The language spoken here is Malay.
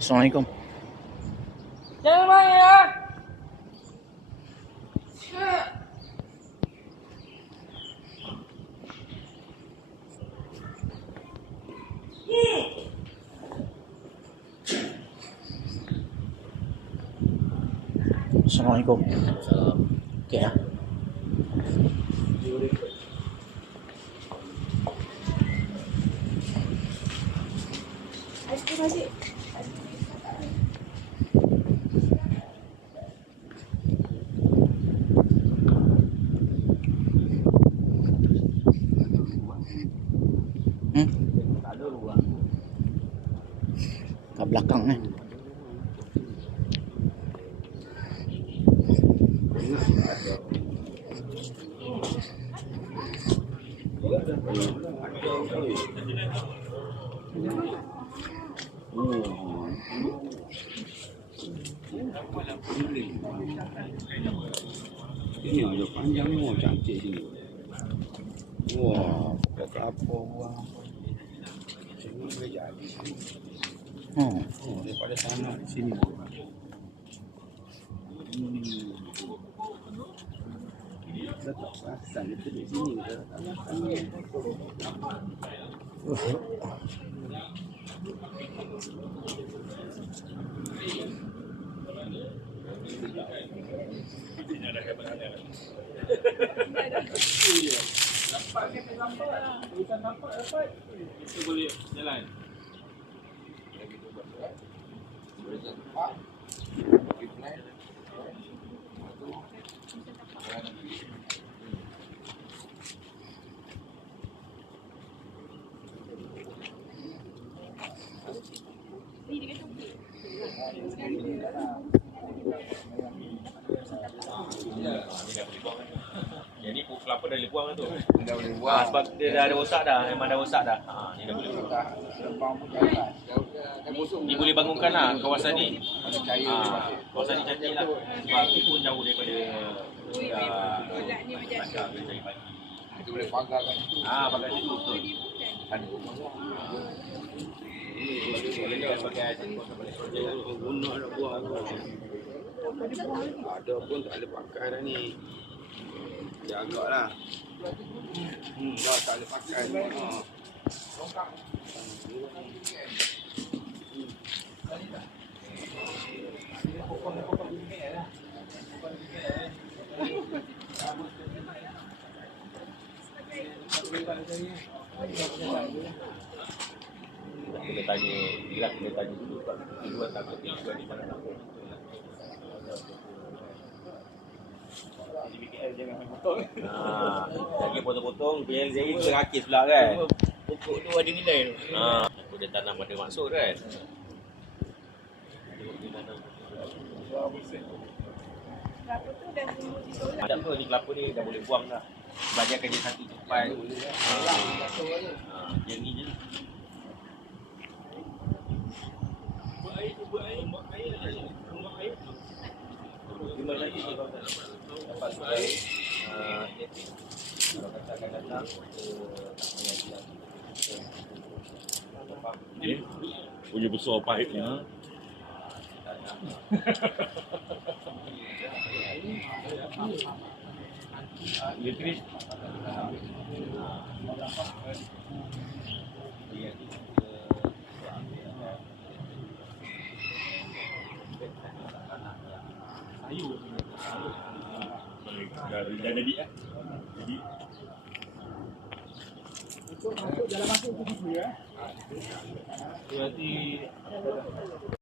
Assalamualaikum. Jangan main ya. Assalamualaikum. Okey ya. Kat belakang ni. Ini ada panjang ni, cantik sini. Wah, kelapa buah. Sini boleh jadi sini. Daripada sana di sini. Letak pasang itu di sini. Itu boleh jalan. Jadi pokok kelapa dah boleh buang tu. Dah boleh buat. Sebab dia dah ada rosak dah, memang dah rosak dah. Ni dah boleh buang. Lempang pun jalan. Dah busuk. Ni boleh bangunkan lah kawasan ni. Ada cahaya. Kawasan ni cantik lah. Sebab tu pun jauh daripada pasar cari pagi. Itu boleh pagarkan itu. Pakai situ betul. Ada. Boleh pakai projek lah. Guna nak buang. Ada pun tak boleh pakai dah ni. Dia agaklah. Dah tak boleh pakai. Kita tanya, kita tanya dulu sebab tujuan takut tujuan di mana nak. Lagi potong-potong, jadi terakis pula kan. Pokok tu ada nilai tu. Aku dah tanam ada maksud kan. Kelapa tu dah semua ditolak. Ada apa ni kelapa ni dah boleh buang dah. Sebab dia akan jadi satu cepat. Yang ni je. Buat air. Cuma lagi kalau tak dapat suai, kalau kata akan datang, kita Ini punya besar paipnya. elektrik. Dah jadi eh. Jadi Masuk jalan masuk tu ya. Berarti